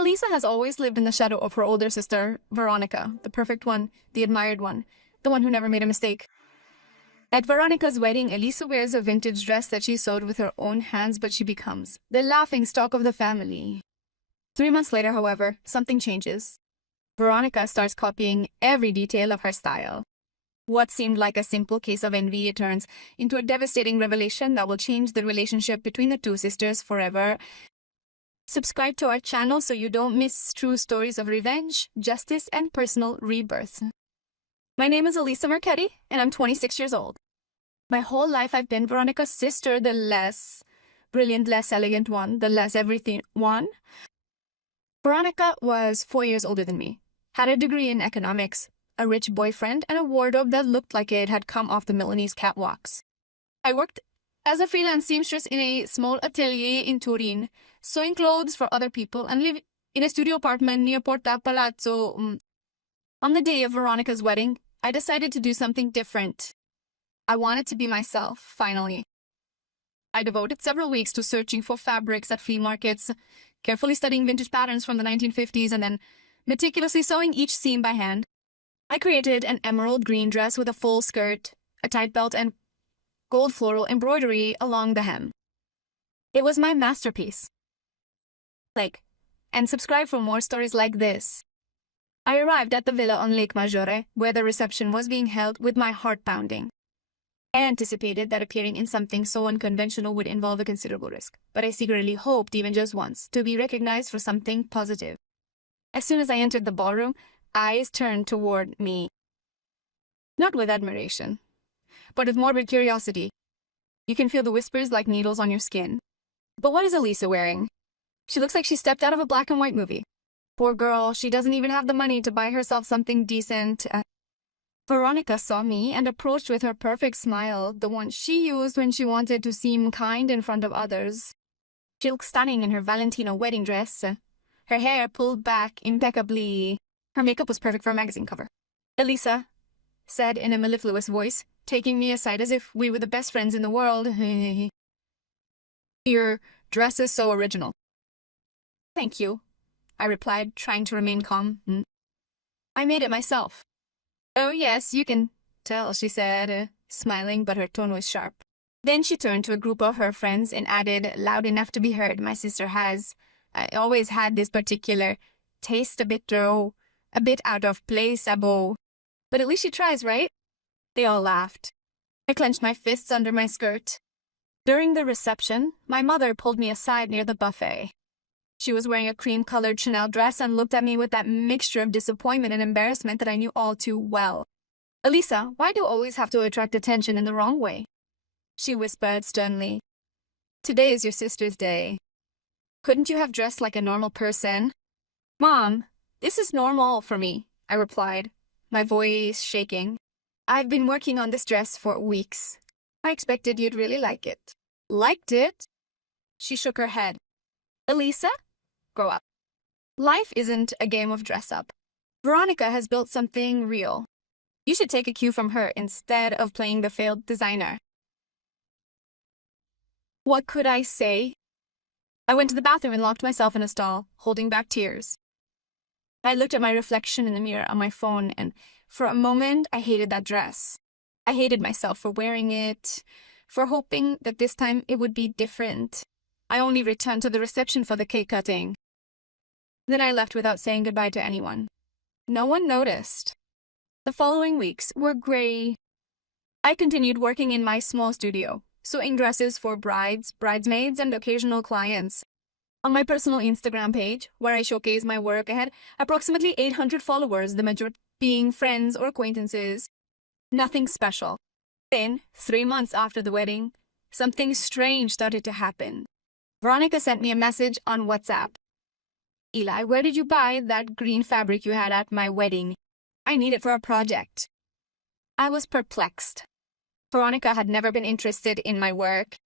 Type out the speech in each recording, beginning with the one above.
Elisa has always lived in the shadow of her older sister, Veronica, the perfect one, the admired one, the one who never made a mistake. At Veronica's wedding, Elisa wears a vintage dress that she sewed with her own hands, but she becomes the laughingstock of the family. 3 months later, however, something changes. Veronica starts copying every detail of her style. What seemed like a simple case of envy turns into a devastating revelation that will change the relationship between the two sisters forever. Subscribe to our channel so you don't miss true stories of revenge, justice, and personal rebirth. My name is Elisa Marchetti, and I'm 26 years old. My whole life I've been Veronica's sister, the less brilliant, less elegant one, the less everything one. Veronica was 4 years older than me, had a degree in economics, a rich boyfriend, and a wardrobe that looked like it had come off the Milanese catwalks. I worked as a freelance seamstress in a small atelier in Turin, sewing clothes for other people, and lived in a studio apartment near Porta Palazzo. On the day of Veronica's wedding, I decided to do something different. I wanted to be myself, finally. I devoted several weeks to searching for fabrics at flea markets, carefully studying vintage patterns from the 1950s, and then meticulously sewing each seam by hand. I created an emerald green dress with a full skirt, a tight belt, and gold floral embroidery along the hem. It was my masterpiece. Like, and subscribe for more stories like this. I arrived at the villa on Lake Maggiore, where the reception was being held, with my heart pounding. I anticipated that appearing in something so unconventional would involve a considerable risk, but I secretly hoped, even just once, to be recognized for something positive. As soon as I entered the ballroom, eyes turned toward me. Not with admiration, but with morbid curiosity. You can feel the whispers like needles on your skin. But what is Elisa wearing? She looks like she stepped out of a black and white movie. Poor girl, she doesn't even have the money to buy herself something decent. Veronica saw me and approached with her perfect smile, the one she used when she wanted to seem kind in front of others. She looked stunning in her Valentino wedding dress, her hair pulled back impeccably. Her makeup was perfect for a magazine cover. Elisa said in a mellifluous voice, taking me aside as if we were the best friends in the world. Your dress is so original. Thank you, I replied, trying to remain calm. I made it myself. Oh yes, you can tell, she said, smiling, but her tone was sharp. Then she turned to a group of her friends and added, loud enough to be heard, my sister has always had this particular taste, a bit droll, a bit out of place, abo. But at least she tries, right? They all laughed. I clenched my fists under my skirt. During the reception, my mother pulled me aside near the buffet. She was wearing a cream-colored Chanel dress and looked at me with that mixture of disappointment and embarrassment that I knew all too well. Elisa, why do you always have to attract attention in the wrong way? She whispered sternly. Today is your sister's day. Couldn't you have dressed like a normal person? Mom, this is normal for me, I replied, my voice shaking. I've been working on this dress for weeks. I expected you'd really like it. Liked it? She shook her head. Elisa? Grow up. Life isn't a game of dress-up. Veronica has built something real. You should take a cue from her instead of playing the failed designer. What could I say? I went to the bathroom and locked myself in a stall, holding back tears. I looked at my reflection in the mirror on my phone, and for a moment I hated that dress. I hated myself for wearing it, for hoping that this time it would be different. I only returned to the reception for the cake cutting. Then I left without saying goodbye to anyone. No one noticed. The following weeks were gray. I continued working in my small studio, sewing dresses for brides, bridesmaids, and occasional clients. On my personal Instagram page, where I showcase my work, I had approximately 800 followers, the majority being friends or acquaintances. Nothing special. Then, 3 months after the wedding, something strange started to happen. Veronica sent me a message on WhatsApp. Eli, where did you buy that green fabric you had at my wedding? I need it for a project. I was perplexed. Veronica had never been interested in my work.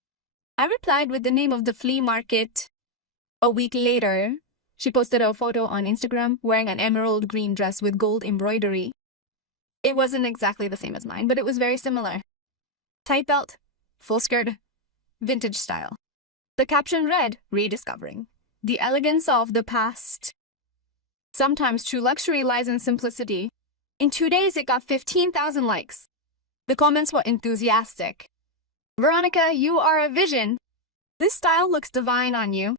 I replied with the name of the flea market. A week later, she posted a photo on Instagram wearing an emerald green dress with gold embroidery. It wasn't exactly the same as mine, but it was very similar. Tight belt, full skirt, vintage style. The caption read, Rediscovering the elegance of the past. Sometimes true luxury lies in simplicity. In 2 days, it got 15,000 likes. The comments were enthusiastic. Veronica, you are a vision. This style looks divine on you.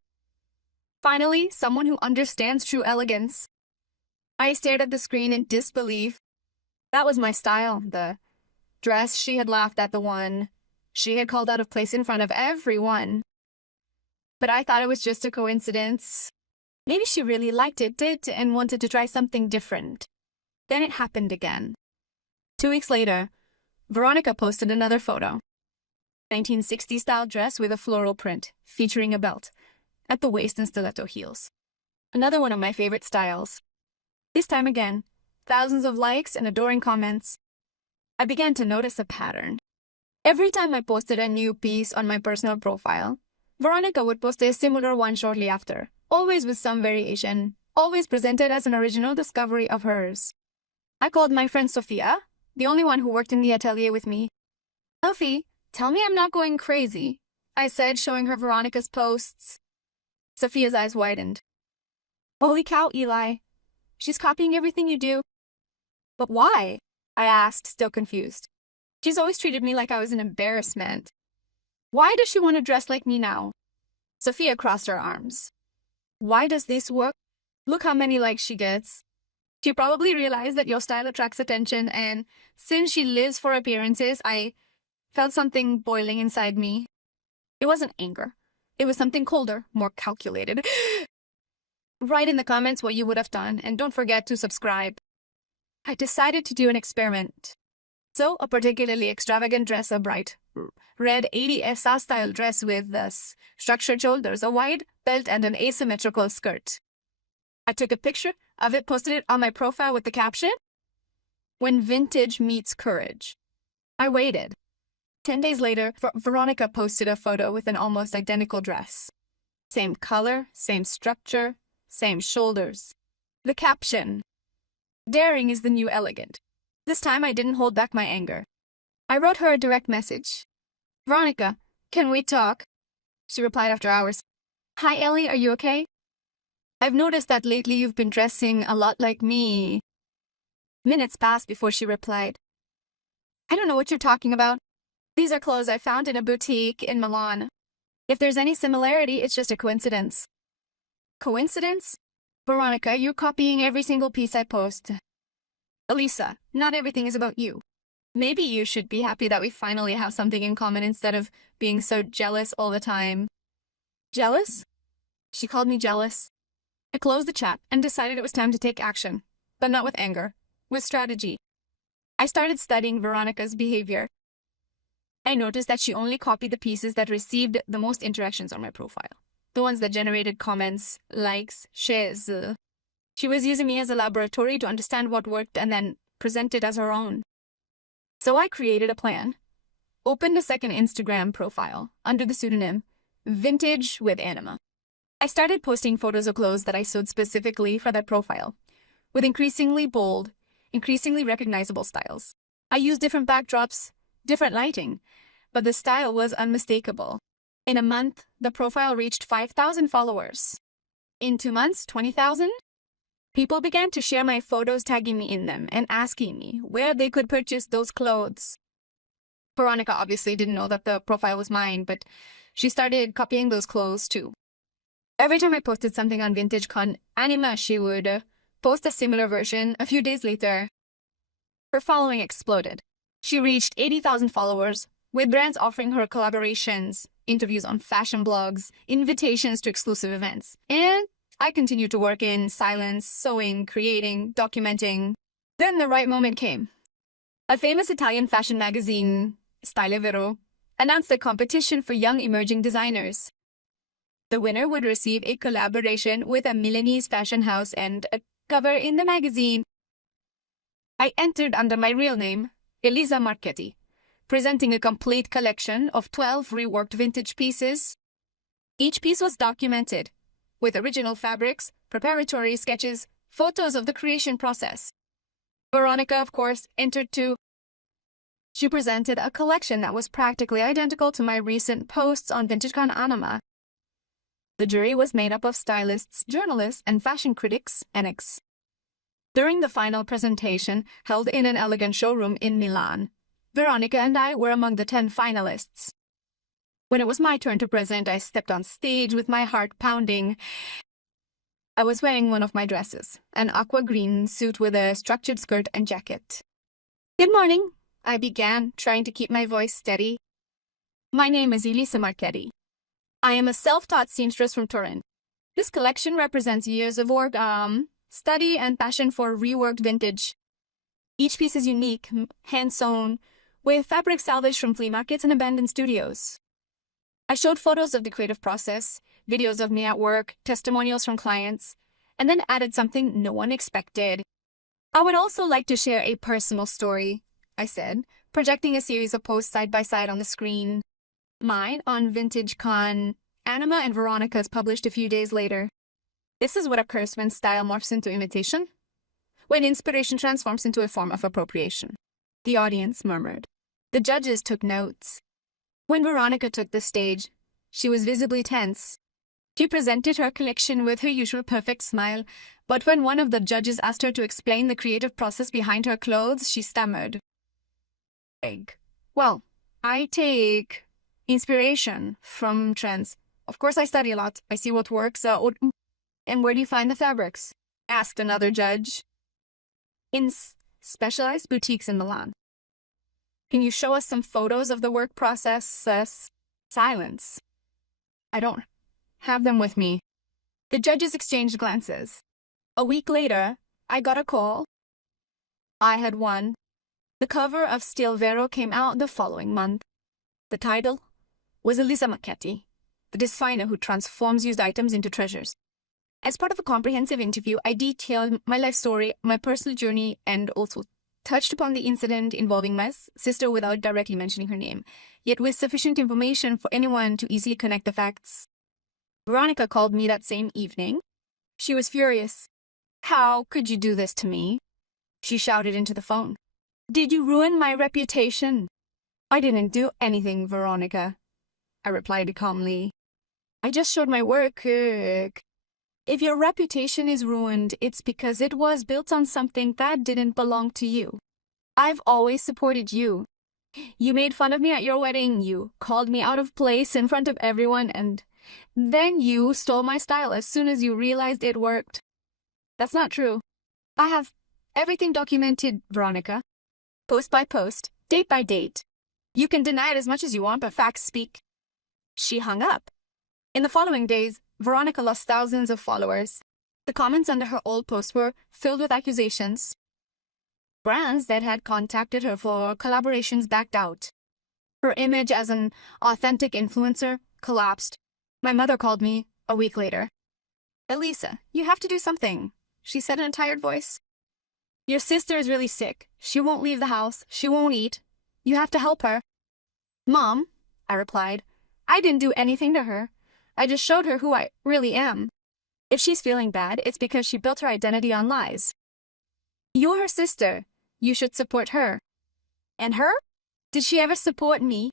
Finally, someone who understands true elegance. I stared at the screen in disbelief. That was my style, the dress she had laughed at, the one she had called out of place in front of everyone. But I thought it was just a coincidence. Maybe she really liked it, and wanted to try something different. Then it happened again. 2 weeks later, Veronica posted another photo. 1960s-style dress with a floral print, featuring a belt at the waist and stiletto heels. Another one of my favorite styles. This time again, thousands of likes and adoring comments. I began to notice a pattern. Every time I posted a new piece on my personal profile, Veronica would post a similar one shortly after, always with some variation, always presented as an original discovery of hers. I called my friend Sophia, the only one who worked in the atelier with me. "Sophie, tell me I'm not going crazy," I said, showing her Veronica's posts. Sophia's eyes widened. "Holy cow, Eli. She's copying everything you do." "But why?" I asked, still confused. "She's always treated me like I was an embarrassment. Why does she want to dress like me now?" Sophia crossed her arms. "Why does this work? Look how many likes she gets. She probably realized that your style attracts attention, and since she lives for appearances, I felt something boiling inside me. It wasn't anger. It was something colder, more calculated. Write in the comments what you would have done, and don't forget to subscribe." I decided to do an experiment. So, a particularly extravagant dress, a bright red 80s style dress with structured shoulders, a wide belt, and an asymmetrical skirt. I took a picture of it, posted it on my profile with the caption, "When vintage meets courage." I waited. 10 days later, Veronica posted a photo with an almost identical dress. Same color, same structure, same shoulders. The caption, "Daring is the new elegant." This time I didn't hold back my anger. I wrote her a direct message. "Veronica, can we talk?" She replied after hours. "Hi Ellie, are you okay? I've noticed that lately you've been dressing a lot like me." Minutes passed before she replied. "I don't know what you're talking about. These are clothes I found in a boutique in Milan. If there's any similarity, it's just a coincidence." "Coincidence? Veronica, you're copying every single piece I post." "Elisa, not everything is about you. Maybe you should be happy that we finally have something in common instead of being so jealous all the time." "Jealous?" She called me jealous. I closed the chat and decided it was time to take action, but not with anger, with strategy. I started studying Veronica's behavior. I noticed that she only copied the pieces that received the most interactions on my profile, the ones that generated comments, likes, shares. She was using me as a laboratory to understand what worked and then present it as her own. So I created a plan. Opened a second Instagram profile under the pseudonym Vintage with Anima. I started posting photos of clothes that I sewed specifically for that profile, with increasingly bold, increasingly recognizable styles. I used different backdrops, different lighting, but the style was unmistakable. In a month, the profile reached 5,000 followers. In 2 months, 20,000? People began to share my photos, tagging me in them and asking me where they could purchase those clothes. Veronica obviously didn't know that the profile was mine, but she started copying those clothes too. Every time I posted something on Vintage Con Anima, she would post a similar version a few days later. Her following exploded. She reached 80,000 followers, with brands offering her collaborations, interviews on fashion blogs, invitations to exclusive events. And I continued to work in silence, sewing, creating, documenting. Then the right moment came. A famous Italian fashion magazine, Stile, announced a competition for young emerging designers. The winner would receive a collaboration with a Milanese fashion house and a cover in the magazine. I entered under my real name, Elisa Marchetti, presenting a complete collection of 12 reworked vintage pieces. Each piece was documented, with original fabrics, preparatory sketches, photos of the creation process. Veronica, of course, entered too. She presented a collection that was practically identical to my recent posts on VintageCon Anima. The jury was made up of stylists, journalists, and fashion critics, NX. During the final presentation, held in an elegant showroom in Milan, Veronica and I were among the 10 finalists. When it was my turn to present, I stepped on stage with my heart pounding. I was wearing one of my dresses, an aqua green suit with a structured skirt and jacket. "Good morning," I began, trying to keep my voice steady. "My name is Elisa Marchetti. I am a self-taught seamstress from Turin. This collection represents years of work, study, and passion for reworked vintage. Each piece is unique, hand-sewn, with fabric salvaged from flea markets and abandoned studios." I showed photos of the creative process, videos of me at work, testimonials from clients, and then added something no one expected. "I would also like to share a personal story," I said, projecting a series of posts side by side on the screen. Mine on Vintage Con, Anima and Veronica's published a few days later. This is what occurs when style morphs into imitation, when inspiration transforms into a form of appropriation. The audience murmured. The judges took notes. When Veronica took the stage, she was visibly tense. She presented her collection with her usual perfect smile, but when one of the judges asked her to explain the creative process behind her clothes, she stammered. "Well, I take inspiration from trends. Of course, I study a lot. I see what works. And where do you find the fabrics?" asked another judge. "In specialized boutiques in Milan." "Can you show us some photos of the work process?" Silence. "I don't have them with me." The judges exchanged glances. A week later, I got a call. I had won. The cover of Stile Vero came out the following month. The title was Elisa Marchetti, the designer who transforms used items into treasures. As part of a comprehensive interview, I detailed my life story, my personal journey, and also touched upon the incident involving my sister without directly mentioning her name, yet with sufficient information for anyone to easily connect the facts. Veronica called me that same evening. She was furious. "How could you do this to me?" she shouted into the phone. "Did you ruin my reputation?" "I didn't do anything, Veronica," I replied calmly. "I just showed my work. If your reputation is ruined, it's because it was built on something that didn't belong to you. I've always supported you. You made fun of me at your wedding, you called me out of place in front of everyone, and then you stole my style as soon as you realized it worked." "That's not true. I have everything documented, Veronica. Post by post, date by date. You can deny it as much as you want, but facts speak." She hung up. In the following days, Veronica lost thousands of followers. The comments under her old posts were filled with accusations. Brands that had contacted her for collaborations backed out. Her image as an authentic influencer collapsed. My mother called me a week later. "Elisa, you have to do something," she said in a tired voice. "Your sister is really sick. She won't leave the house. She won't eat. You have to help her." "Mom," I replied, "I didn't do anything to her. I just showed her who I really am. If she's feeling bad, it's because she built her identity on lies. You're her sister. You should support her." "And her? Did she ever support me?"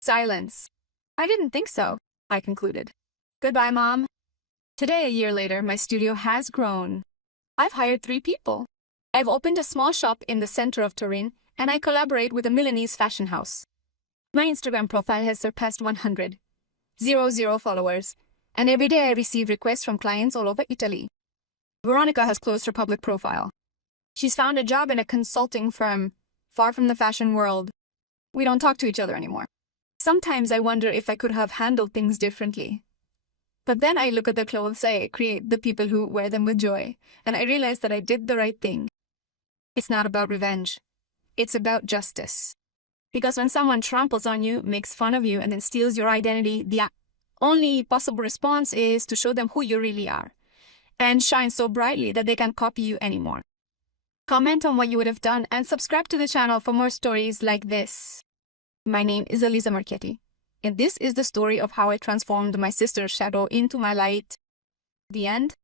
Silence. "I didn't think so," I concluded. "Goodbye, Mom." Today, a year later, my studio has grown. I've hired 3 people. I've opened a small shop in the center of Turin, and I collaborate with a Milanese fashion house. My Instagram profile has surpassed 100. 0 followers, and every day I receive requests from clients all over Italy. Veronica has closed her public profile. She's found a job in a consulting firm, far from the fashion world. We don't talk to each other anymore. Sometimes I wonder if I could have handled things differently. But then I look at the clothes I create, the people who wear them with joy, and I realize that I did the right thing. It's not about revenge. It's about justice. Because when someone tramples on you, makes fun of you, and then steals your identity, the only possible response is to show them who you really are, and shine so brightly that they can't copy you anymore. Comment on what you would have done, and subscribe to the channel for more stories like this. My name is Elisa Marchetti, and this is the story of how I transformed my sister's shadow into my light. The end.